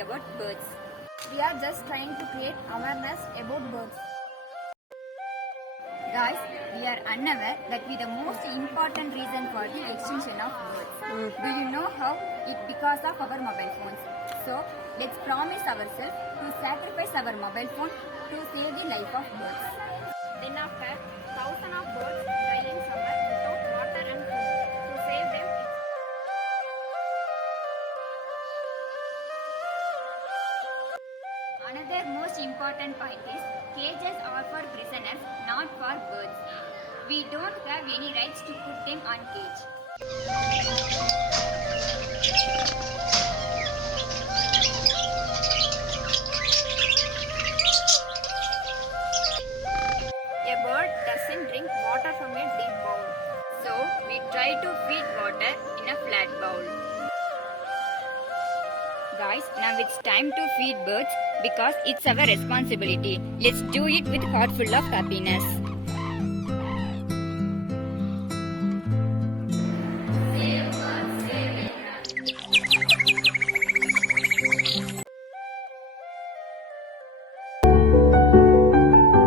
about birds. We are just trying to create awareness about birds. Guys, we are unaware that we the most important reason for the extinction of birds. Do you know how? It because of our mobile phones. So, let's promise ourselves to sacrifice our mobile phone to save the life of birds. Then after, thousands of birds die in summer without water and food. To save them, Another most important point is cages are for prisoners, not for birds. We don't have any rights to put them on cage. a bird doesn't drink water from a deep bowl. So we try to feed water in a flat bowl. Guys, now it's time to feed birds because it's our responsibility. Let's do it with heart full of happiness.